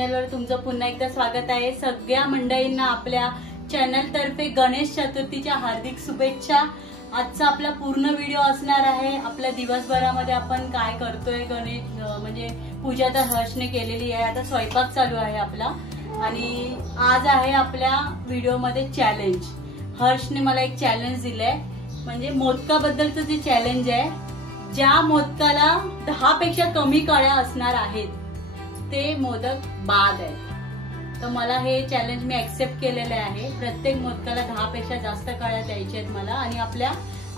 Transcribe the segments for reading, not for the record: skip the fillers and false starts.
चॅनलवर तुमचं पुन्हा एकदा स्वागत आहे। सगळ्या मंडळींना आपल्या चॅनल तर्फे गणेश चतुर्थीच्या हार्दिक शुभेच्छा। आजचा आपला पूर्ण व्हिडिओ असणार आहे आपल्या दिवसभरामध्ये आपण काय करतोय। गणेश म्हणजे पूजा तर हर्षने केलेली आहे, आता स्वयंपाक चालू आहे आपला। आणि आज आहे आपल्या व्हिडिओमध्ये चॅलेंज। हर्षने मला एक चॅलेंज दिलंय, म्हणजे मोदकाबद्दलचं जे चॅलेंज आहे, ज्या मोदकाला 10 पेक्षा कमी कळ्या असणार आहेत ते मोदक बाद आहेत। तर मला हे चॅलेंज मी ऍक्सेप्ट केलेले आहे। प्रत्येक मोदकाला 10 पेक्षा जास्त कळ्या द्यायच्या आहेत मला, आणि आपल्या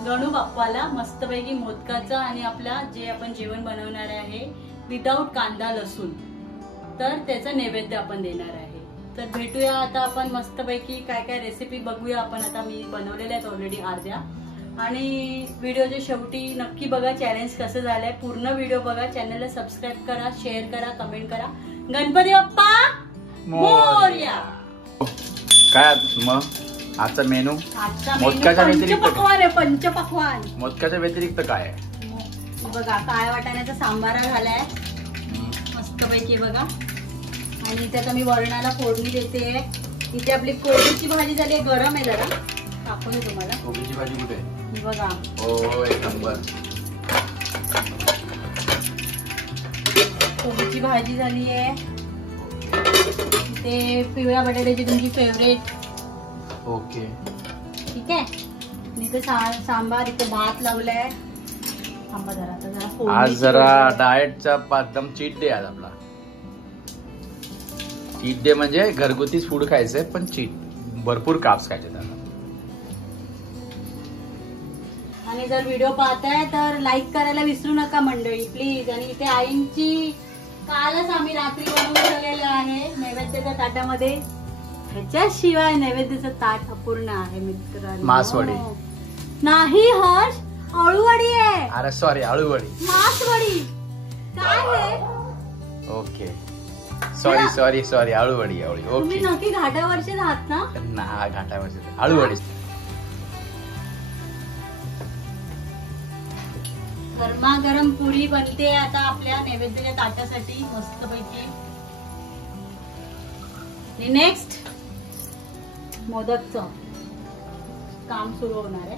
गणू बाप्पाला मस्तपैकी मोदकाचं आणि आपला जे आपण जेवण बनवणार आहे विदाऊट कांदा लसूण, तर त्याचा नैवेद्य आपण देणार आहे। तर भेटूया आता आपण मस्तपैकी काय काय रेसिपी बघूया आपण। आता मी बनवलेल्या आहेत ऑलरेडी अर्ध्या, आणि व्हिडिओच्या शेवटी नक्की बघा चॅलेंज कसं झालंय। पूर्ण व्हिडिओ बघा, चॅनलला सबस्क्राईब करा, शेअर करा, कमेंट करा। गणपती बाप्पा मोरया। काय मग आजचा मेनू? मोदकाच्या व्यतिरिक्त पंचपक्वान आहे, पंचपक्वान। मोदकाच्या व्यतिरिक्त काय आहे? बघा काळ्या वाटाण्याचा सांबार झालाय मस्तपैकी बघा, आणि इथे आता मी वरणाला फोडणी देते। इथे आपली कोबीची भाजी झाली आहे, गरम आहे जरा, दाखवते तुम्हाला। कोबीची भाजी कुठे आहे? बघा ओ एक नंबर। कोबीची भाजी झाली आहे। ते पिवळ्या बटाट्याची तुमची फेवरेट। ओके ठीक आहे। इथे सांबार, इथे भात लावलाय। थांबा जरा, आज जरा डाएटचा एकदम चीट डे आज आपला। चीट डे म्हणजे घरगुतीच फूड खायचंय, पण चीट भरपूर काप्स खायचे त्याला। आणि जर व्हिडिओ पाहताय तर लाईक करायला विसरू नका मंडळी प्लीज। आणि इथे आईंची कालच आम्ही रात्री बनवून ठेवलेलं आहे नैवेद्याच्या ताटामध्ये। ह्याच्याशिवाय नैवेद्याचं ताट अपूर्ण आहे मित्रांनो। मासवडी नाही हर्ष, अळूवडी आहे। अरे सॉरी, अळूवडी, मासवडी काय आहे? ओके सॉरी सॉरी सॉरी, अळूवडी अळूवडी। ओके, तुम्ही नक्की घाटावरचे आहात ना? ना घाटावरचे, अळूवडी। गरमागरम पुरी बनते आता आपल्या नैवेद्याच्या ताटासाठी मस्तपैकी। नेक्स्ट मोदकचं काम सुरू होणार आहे।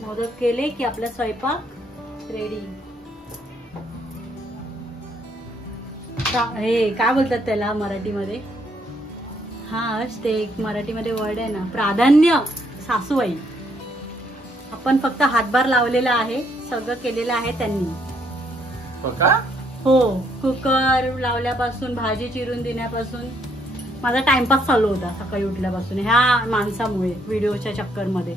मोदक केले की आपला स्वयंपाक रेडी। हे काय बोलतात त्याला मराठीमध्ये? हा ते एक मराठीमध्ये वर्ड आहे ना, प्राधान्य सासूबाई। आपण फक्त हातभार लावलेला आहे, सगळं केलेलं आहे त्यांनी। हो, कुकर लावल्यापासून, भाजी चिरून देण्यापासून माझा टाइमपास चालू होता सकाळी उठल्यापासून ह्या माणसामुळे। व्हिडिओच्या चक्कर मध्ये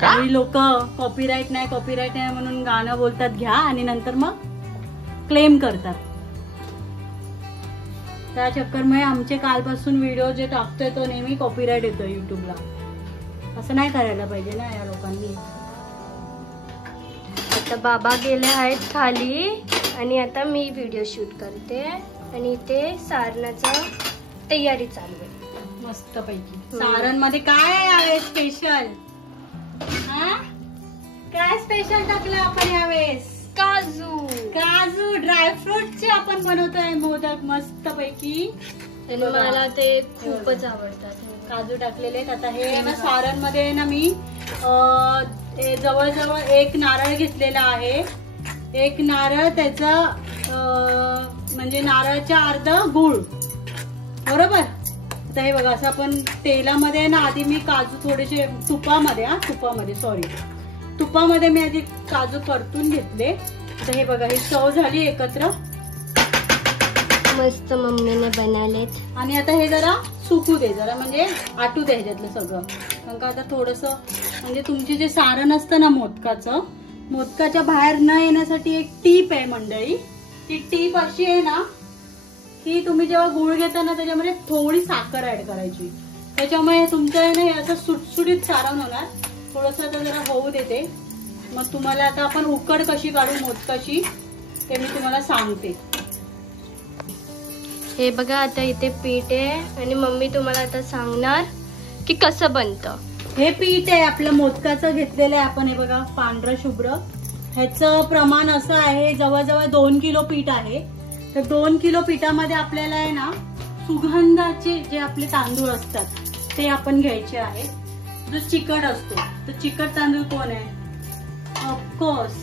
काही लोक कॉपीराईट नाही म्हणून गाणं बोलतात घ्या, आणि नंतर मग क्लेम करतात। त्या चक्करमुळे आमचे कालपासून व्हिडिओ जे टाकतोय तो नेहमी कॉपीराईट येतो युट्यूबला। असं नाही करायला पाहिजे ना या लोकांनी। आता बाबा गेले आहेत खाली, आणि आता मी व्हिडिओ शूट करते, आणि इथे सारणाचा तयारी चालू आहे मस्त पैकी। सारण मध्ये काय आहे स्पेशल? काय स्पेशल टाकलं आपण यावेळेस? काजू ड्रायफ्रूटचे आपण बनवतोय मोदक मस्त पैकी। मला ते खूपच आवडतात। काजू टाकलेले आहेत। आता हे ना सारण मध्ये ना मी जवळजवळ 1 नारळ घेतलेला आहे। 1 नारळ त्याचा म्हणजे नारळाच्या अर्धा गुळ, बरोबर। आता हे बघा असं आपण तेलामध्ये ना आधी मी काजू थोडेसे तुपामध्ये मी आधी काजू परतून घेतले। आता हे बघा ही चव झाली एकत्र, मस्त मम्मीने बनवलेत। आणि आता हे जरा सुकू दे, जरा म्हणजे आटू दे ह्याच्यातलं सगळं। कारण का आता थोडस म्हणजे तुमचे जे सारण असतं ना मोदकाच्या बाहेर न येण्यासाठी एक टीप आहे मंडळी। ती टीप अशी आहे ना की तुम्ही जेव्हा गुळ घेता ना त्याच्यामध्ये थोडी साखर ऍड करायची, त्याच्यामुळे तुमचं आहे ना हे असं सुटसुटीत सारण होणार। थोडस आता जरा होऊ देते, मग तुम्हाला आता आपण उकड कशी काढू मोदकाची ते मी तुम्हाला सांगते। हे बघा आता इथे पीठ आहे, आणि मम्मी तुम्हाला आता सांगणार की कसं बनतं। हे पीठ आहे आपलं मोदकाचं घेतलेलं आहे आपण। हे बघा पांढरं शुभ्र, ह्याचं प्रमाण असं आहे जवळजवळ 2 किलो पीठ आहे। तर 2 किलो पिठामध्ये आपल्याला आहे ना सुगंधाचे जे आपले तांदूळ असतात ते आपण घ्यायचे आहेत. जो चिकट असतो तर चिकट तांदूळ कोण आहे? ऑफकोर्स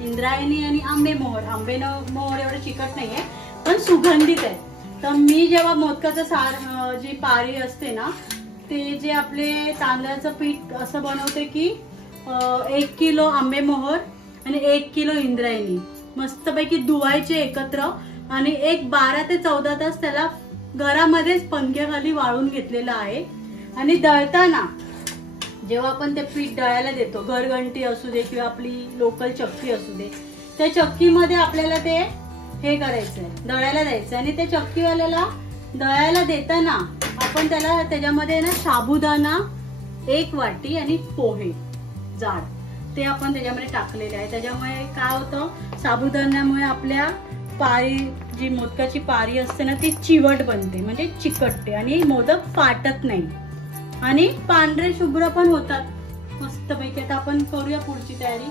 इंद्रायणी आणि आंबेमोहर. आंबेमोहर एवढं चिकट नाहीये पण सुगंधित आहे. तर मी जेव्हा मोदकाचं सार जी पारी असते ना ते जे आपले तांदळाचं पीठ असं बनवते की 1 किलो आंबेमोहर आणि 1 किलो इंद्रायणी मस्तपैकी धुवायचे एकत्र आणि एक 12 ते 14 तास त्याला घरामध्येच पंख्याखाली वाळून घेतलेलं आहे. आणि दळताना जेव्हा आपण ते पीठ दळायला देतो, घरघंटी असू दे किंवा आपली लोकल चक्की असू दे, त्या चक्कीमध्ये आपल्याला ते हे करायचंय, दळायला द्यायचं. आणि त्या चक्कीवाल्याला दळायला देताना आपण त्याला त्याच्यामध्ये ना साबुदाणा 1 वाटी आणि पोहे जाड ते आपण त्याच्यामध्ये टाकलेले आहे. त्याच्यामुळे काय होतं, साबुदाण्यामुळे आपल्या पारी जी मोदकाची पारी असते ना ती चिवट बनते, म्हणजे चिकटते आणि मोदक फाटत नाही आणि पांढरे शुभ्र पण होतात मस्तपैकी. आता आपण करूया पुढची तयारी.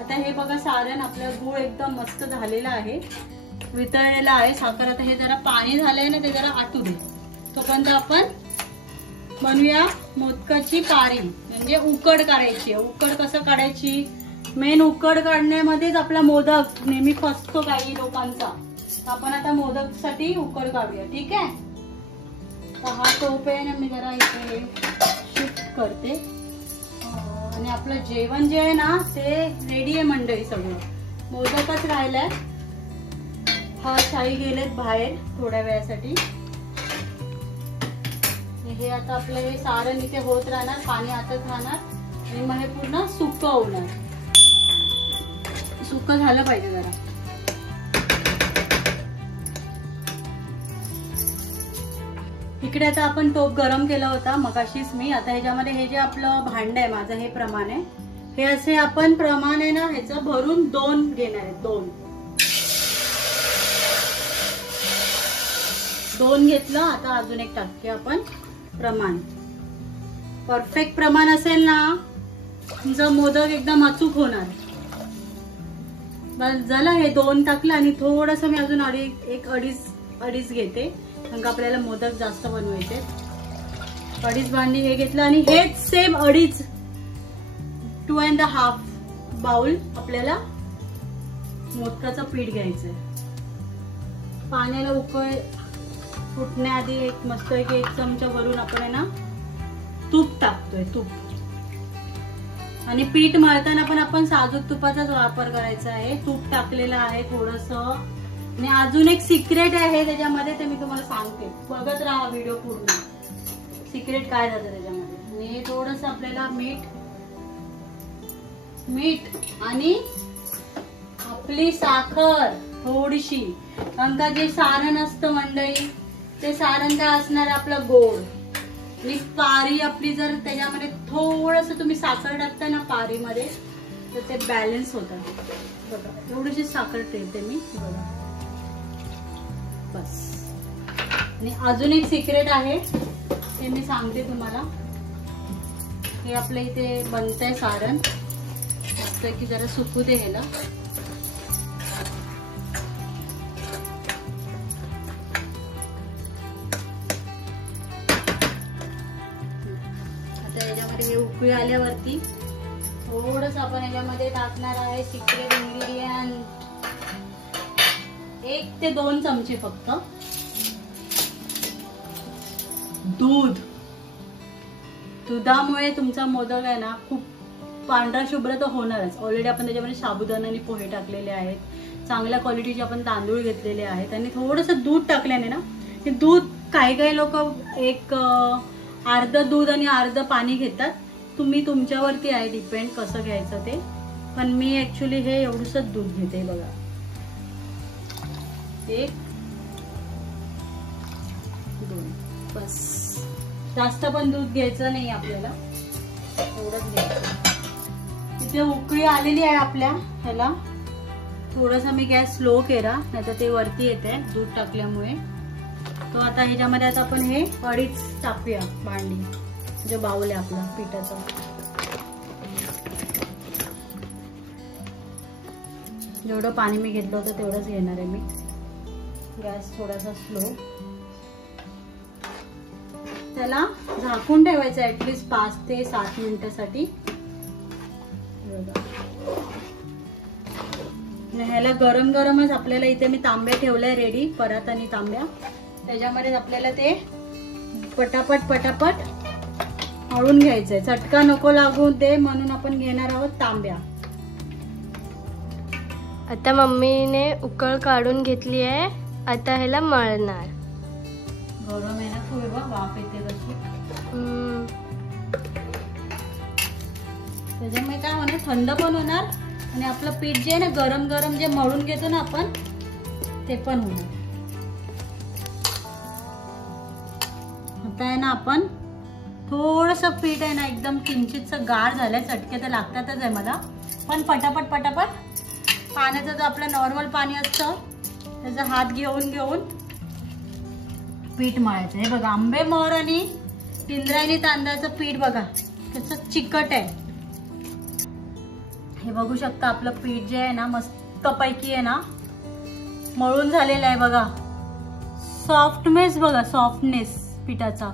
आता हे बघा सारण आपलं गूळ एकदम मस्त झालेला आहे, वितळलेला आहे. साखर आता हे जरा पाणी झालंय ना ते जरा आटू दे, तोपर्यंत आपण बनवूया मोदकाची पारी. म्हणजे उकड काढायची. उकड कसं काढायची, मेन उकड काढण्यामध्येच आपला मोदक नेहमी फसतो काही लोकांचा. आपण आता मोदकसाठी उकड काढूया, ठीक आहे. तर हा टोप आहे ना मी जरा इथे शिफ्ट करते. आणि आपलं जेवण जे आहे ना ते रेडी आहे मंडळी. सगळं मोदकच राहिलाय. हा साई गेलेत बाहेर थोड्या वेळासाठी. हे आता आपलं हे सारण इथे होत राहणार, पाणी आटत राहणार आणि मग हे पूर्ण सुकं होणार. सुकं झालं पाहिजे जरा. इकडे आता आपण टोप गरम केला होता मगाशीच मी. आता ह्याच्यामध्ये हे जे आपलं भांड आहे माझं हे प्रमाण आहे, हे असे आपण प्रमाण आहे ना ह्याचं भरून 2 घेणार आहे. 2 घेतलं. आता अजून एक टाकते आपण प्रमाण. परफेक्ट प्रमाण असेल ना तुमचा मोदक एकदम अचूक होणार. बस झालं. हे 2 टाकलं आणि थोडस मी अजून अडीच घेते, कारण आपल्याला मोदक जास्त बनवायचे. 2.5 भांडी हे घेतलं आणि हेच सेम 2.5 बाउल आपल्याला मोदकाचं पीठ घ्यायचंय. पाण्याला उकळ फुटण्याआधी एक मस्त 1 चमचा भरून आपण आहे ना तूप टाकतोय. तूप आणि पीठ मळताना पण आपण साजूक तुपाचाच वापर करायचा आहे. तूप टाकलेलं आहे थोडस. आणि अजून एक सिक्रेट आहे त्याच्यामध्ये, ते मी तुम्हाला सांगते, बघत राहा व्हिडिओ पूर्ण. सिक्रेट काय जातं त्याच्यामध्ये. आणि थोडस आपल्याला मीठ आणि आपली साखर थोडीशी. कारण का जे सारण असतं मंडळी ते सारण काय असणार आपलं गोड. आणि पारी आपली जर त्याच्यामध्ये थोडस तुम्ही साखर टाकता ना पारीमध्ये तर ते बॅलन्स होतं. बघा एवढीशी साखर ठेवते मी. बघा बस. आणि अजून एक सिक्रेट आहे ते मी सांगते तुम्हाला. हे आपल्या इथे बनतंय सारण मस्त की जरा सुकू दे ह्याला. आता याच्यामध्ये हे उकळी आल्यावरती थोडस आपण याच्यामध्ये टाकणार आहे सिक्रेट इन्ग्रेडियंट. 1 ते 2 चमचे फक्त दूध. दुधामुळे तुमचा मोदक आहे ना खूप पांढरा शुभ्र तर होणारच. ऑलरेडी आपण त्याच्यामध्ये साबुदाणा आणि पोहे टाकलेले आहेत, चांगल्या क्वालिटीचे आपण तांदूळ घेतलेले आहेत आणि थोडस दूध टाकल्याने ना हे दूध काही लोक एक अर्ध दूध आणि अर्ध पाणी घेतात. तुम्ही तुमच्यावरती आहे डिपेंड कसं घ्यायचं ते. पण मी ऍक्च्युली हे एवढंच दूध घेते. बघा 1 2 बस. जास्त पण दूध घ्यायचं नाही आपल्याला, एवढंच घ्यायचं. इथे उकळी आलेली आहे आपल्या ह्याला. थोडासा मी गॅस स्लो केला नाहीतर ते वरती येते दूध टाकल्यामुळे. तो आता ह्याच्यामध्ये आता आपण हे 2.5 टाकूया भांडी, जो बाउल आहे आपला पिठाचा. जेवढं पाणी मी घेतलं होतं तेवढंच घेणार आहे मी. गॅस थोडासा स्लो. त्याला झाकून ठेवायचं ऍटलीस्ट 5 ते 7 मिनिटासाठी. ह्याला गरम गरमच आपल्याला इथे मी तांब्या ठेवलाय रेडी, परात आणि तांब्या. त्याच्यामध्ये आपल्याला ते पटापट पटापट मळून घ्यायचंय. चटका नको लागू ते म्हणून आपण घेणार आहोत तांब्या. आता मम्मीने उकळ काढून घेतली आहे. आता ह्याला मळणार. गरम आहे ना खूप, वाफ येते कशी. त्याच्यामुळे काय होणार, थंड पण होणार आणि आपलं पीठ जे आहे ना गरम गरम जे मळून घेतो ना आपण ते पण होणार. आता आहे ना आपण थोडस पीठ आहे ना एकदम किंचितच गार झालंय. चटके तर लागतातच आहे मला, पण पटापट पटापट पाण्याचं जो आपलं नॉर्मल पाणी असतं त्याचा हात घेऊन घेऊन पीठ मळायचं. हे बघा आंबे मोहर आणि इंद्रायणी तांदळाचं पीठ बघा कसं चिकट आहे. हे बघू शकता आपलं पीठ जे आहे ना मस्त पैकी आहे ना मळून झालेलं आहे बघा. सॉफ्टनेस बघा, सॉफ्टनेस पिठाचा.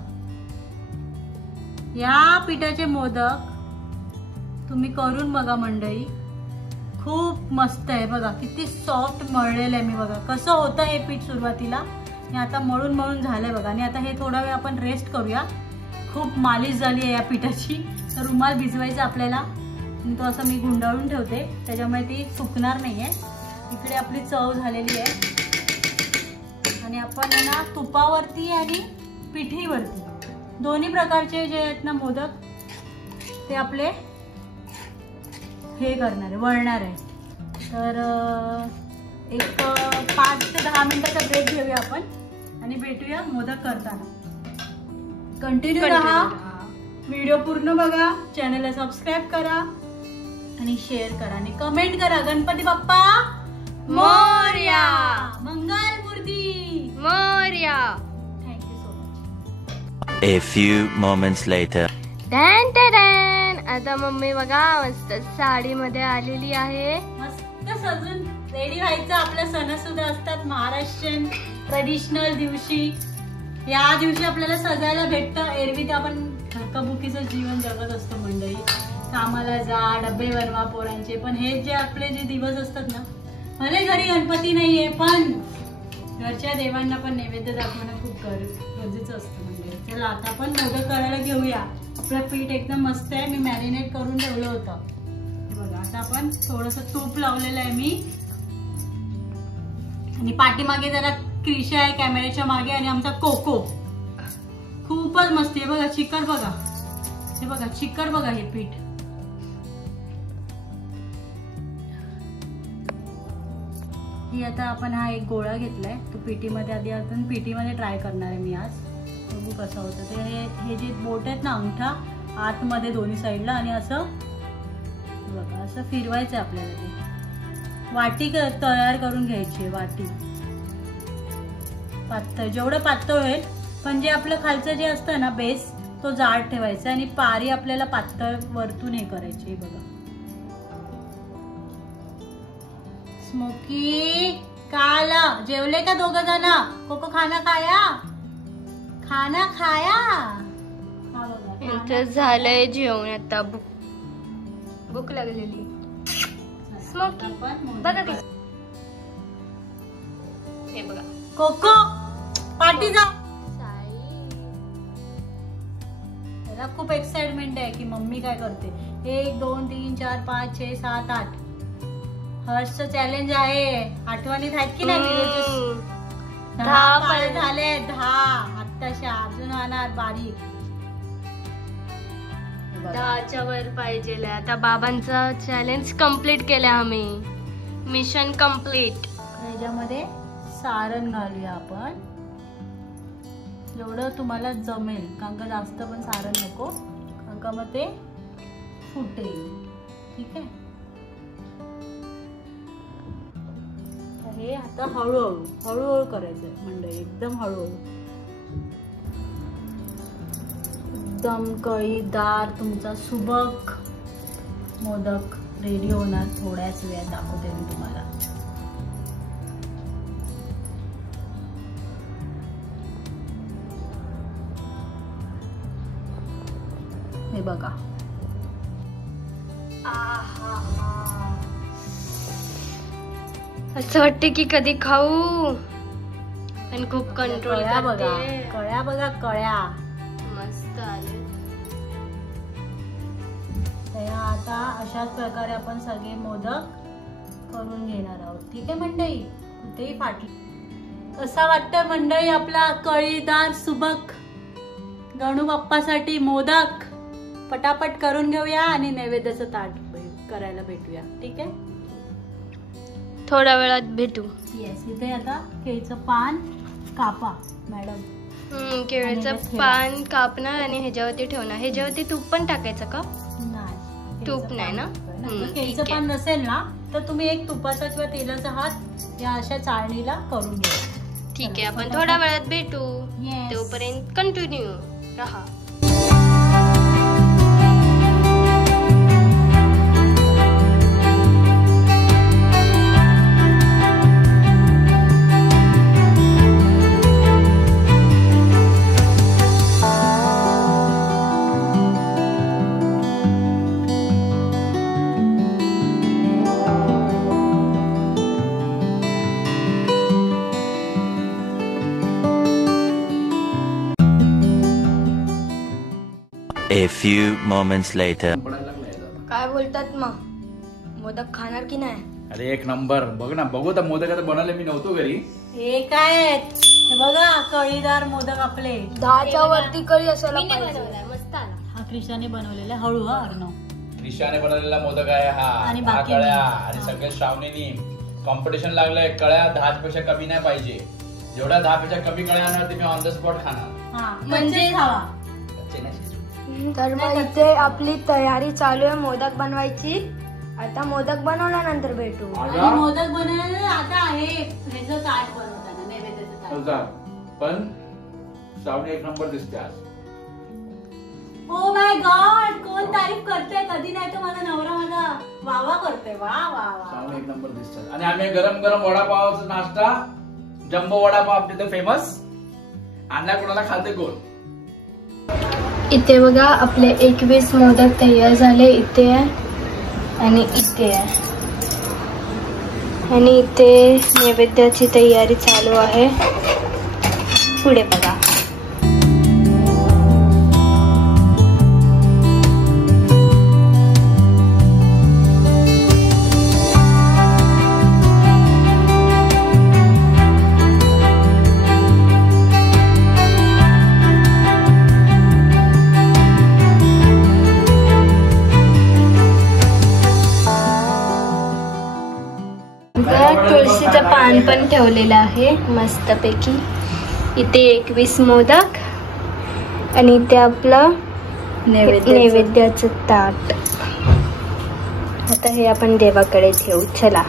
या पिठाचे मोदक तुम्ही करून बघा मंडळी, खूप मस्त आहे बघा. किती सॉफ्ट मळलेलं आहे मी बघा. कसं होतं हे पीठ सुरुवातीला, हे आता मळून मळून झालंय बघा. आणि आता हे थोडा वेळ आपण रेस्ट करूया. खूप मालिश झाली आहे या पिठाची. तर रुमाल भिजवायचा आपल्याला आणि तो असं मी गुंडाळून ठेवते त्याच्यामुळे ती सुकणार नाहीये. इकडे आपली चव झालेली आहे आणि आपण ना तुपावरती आणि पिठीवरती दोन्ही प्रकारचे जे आहेत ना मोदक ते आपले हे करणार आहे, वळणार आहे. तर एक 5 ते 10 मिनिटाचा ब्रेक घेऊया आपण आणि भेटूया मोदक करताना. कंटिन्यू राहा, व्हिडिओ पूर्ण बघा, चॅनलला सबस्क्राईब करा आणि शेअर करा आणि कमेंट करा. गणपती बाप्पा मोरया, मंगल मूर्ती Morya. Thank you so much. A few moments later. आता मम्मी बघा मस्त साडी मध्ये आलेली आहे. मस्त सजून रेडी व्हायचं. आपल्या सणसुद्धा असतात महाराष्ट्रीयन ट्रेडिशनल दिवशी. या दिवशी आपल्याला सजायला भेटतं. एरवी ते आपण धक्काबुकीचं जीवन जगत असतो मंडळी. कामाला जा, डबे बनवा पोरांचे. पण हे जे आपले जे दिवस असतात ना, भले घरी गणपती नाहीये पण घरच्या देवांना पण नैवेद्य दाखवणं खूप गरजेचं असतं म्हणजे. चला आता आपण मोदक करायला घेऊया. आपलं पीठ एकदम मस्त आहे, मी मॅरिनेट करून ठेवलं होतं बघा. आता आपण थोडस तूप लावलेलं आहे मी आणि पाठीमागे जरा क्रिशा आहे कॅमेऱ्याच्या मागे आणि आमचा कोको. खूपच मस्त आहे बघा. चिकट बघा, हे बघा चिकट बघा हे पीठ. ही आता आपण हा एक गोळा घेतलाय तो पिठीमध्ये आधी आपण पिठीमध्ये ट्राय करणार आहे मी आज. बघू कसं होतं ते. हे जे बोट आहेत ना अंगठा आतमध्ये दोन्ही साईडला आणि असं बघा असं फिरवायचं आपल्याला. ते वाटी तयार करून घ्यायची. वाटी पातळ, जेवढं पातळ होईल पण जे आपलं खालचं जे असतं ना बेस तो जाड ठेवायचा आणि पारी आपल्याला पातळ वरतून हे करायची. बघा स्मोकी काला जेवले का दोघ जण? कोको खाना खाया, खाना खाया. झालंय जेवण. आता भूक लागलेली. स्मोकी बघा ते. हे बघा कोको पार्टी जा. त्याला खूप एक्साइटमेंट आहे की मम्मी काय करते. 1 2 3 4 5 6 7 8 हर्षचं चॅलेंज आहे. आठवणीत आहेत की नाही? 10 पाय झाले. 10 आत्ताशा अजून होणार बारीक. 10च्या वर पाहिजे. आता बाबांचा चॅलेंज कम्प्लीट केला आम्ही. Mission complete. त्याच्यामध्ये सारण घालूया आपण जेवढं तुम्हाला जमेल. कारण का जास्त पण सारण नको, कारण का मग ते फुटेल. ठीक आहे. हे आता हळूहळू हळूहळू करायचंय मंडळी, एकदम हळूहळू. एकदम कळीदार तुमचा सुबक मोदक रेडी होणार. थोड्याच वेळात दाखवते मी तुम्हाला. हे बघा. असं वाटते की कधी खाऊ, आणि खूप कंट्रोल कळ्या बघा, करते. कळ्या बघा, कळ्या मस्त आले. तर आता अशाच प्रकारे आपण सगळे मोदक करून घेणार आहोत. ठीक आहे मंडळी, कुठेही फाटली. कसा वाटतंय मंडळी आपला कळीदार सुबक गणू बाप्पासाठी मोदक? पटापट करून घेऊया आणि नैवेद्याचं ताट करायला भेटूया. ठीक आहे, थोड्या वेळात भेटू. येस. इथे आता केळीचं पान कापा मॅडम. केळीचं आणि पान कापणार आणि ह्याच्यावरती ठेवणार. ह्याच्यावरती तूप पण टाकायचं का? नाही, तूप नाही ना? केळीचं ठीक आहे. पान नसेल ना तर तुम्ही एक तुपाचा किंवा तेलाचा हात या अशा चाळणीला करून घ्या. ठीक आहे, आपण थोड्या वेळात भेटू. Yes. तोपर्यंत कंटिन्यू राहा. A few moments later. काय बोलतात मग, मोदक खाणार की नाही? अरे एक नंबर. बघ ना, बघू तर मोदक आता बनवले. मी नव्हतो घरी. हे काय आहेत? हे बघा कळीदार मोदक आपले. 10च्या वरती कळी असायला पाहिजे. मस्त आला. हा क्रिशाने बनवलेला. हळू हा अर्णव. त्रिशाने बनवलेला मोदक आहे हा. आणि हा बाकी कळ्या नाही. आणि सगळे श्रावणीनी कॉम्पिटिशन लागलंय. कळ्या 10 पेक्षा कमी नाही पाहिजे. जेवढ्या 10 पेक्षा कमी कळ्या आणणार ते मी ऑन द स्पॉट खाणार. हा म्हणजे खावा. कच्चे नाही. तर मग इथे आपली तयारी चालू आहे मोदक बनवायची. आता मोदक बनवल्यानंतर भेटू. आणि मोदक बनवलेलं आता आहे ह्याचं ताट बनवताना नैवेद्याचं ताट. पण श्रावणी एक नंबर दिसते आज. ओ माय गॉड, कोण तारीफ करते? कधी नाही तर माझा नवरा माझा वावा करते. वा वा वा. श्रावणी एक नंबर दिसतात. आणि आम्ही गरम गरम वडापावचा नाश्ता, जम्बो वडापाव आपल्या इथे फेमस आणला. कोणाला खाते कोण? इथे बघा आपले 21 मोदक तयार झाले. इथे आहे आणि इथे आहे, आणि इथे नैवेद्याची तयारी चालू आहे. पुढे बघा. तुळशीचं पान पण ठेवलेलं आहे मस्तपैकी. इथे 21 मोदक आणि इथे आपलं नैवेद्याचं ताट. आता हे आपण देवाकडे ठेवू. चला.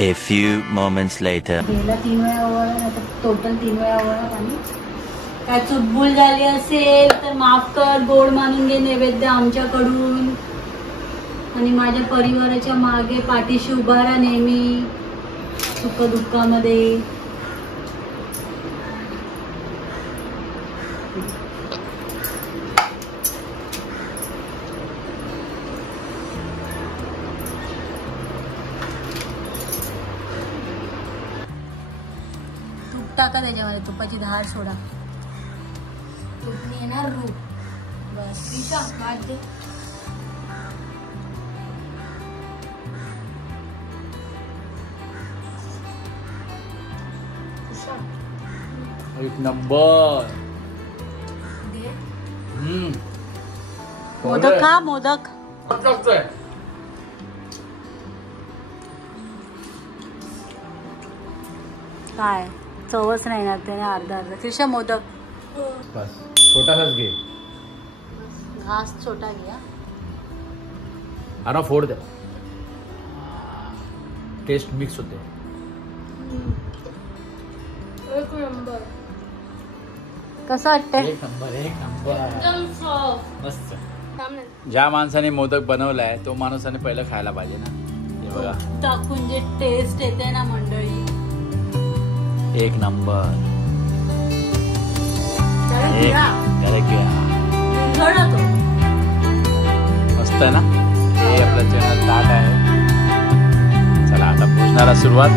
A few moments later. गेला 3 वेळा ओवाळा, टोटल 3 वेळा ओवाळा पाणी. काय चुकभूल झाली असेल तर माफ कर. गोड मानून घे नैवेद्य आमच्याकडून. आणि माझ्या परिवाराच्या मागे पाठीशी उभा राहा नेहमी सुख दुःखामध्ये. तूप टाका त्याच्यामध्ये. तुपाची धार सोडा. तुपनी येणार रूप. बस ईशा भात दे. एक नंबर. मोदक खा. मोदक काय चवच नाही ना त्याने अर्धा अर्धा. त्रिशा मोदक बस छोटासाच घे. घास छोटा घ्या. अरे फोड द्या. टेस्ट मिक्स होते. एक नंबर. कसं वाटतंय? एक नंबर एक नंबर. एकदम सॉफ्ट. मस्त. थांब ना. ज्या माणसाने मोदक बनवलाय तो माणसाने पहिलं खायला पाहिजे ना. हे बघा टाकून जे टेस्ट येते ना मंडळी, एक नंबर. त्याला एक गिळा. त्याला घ्या. गिळा तो. मस्त आहे ना. हे आपलं चॅनल ताट आहे. चला आता भोजनाला सुरुवात.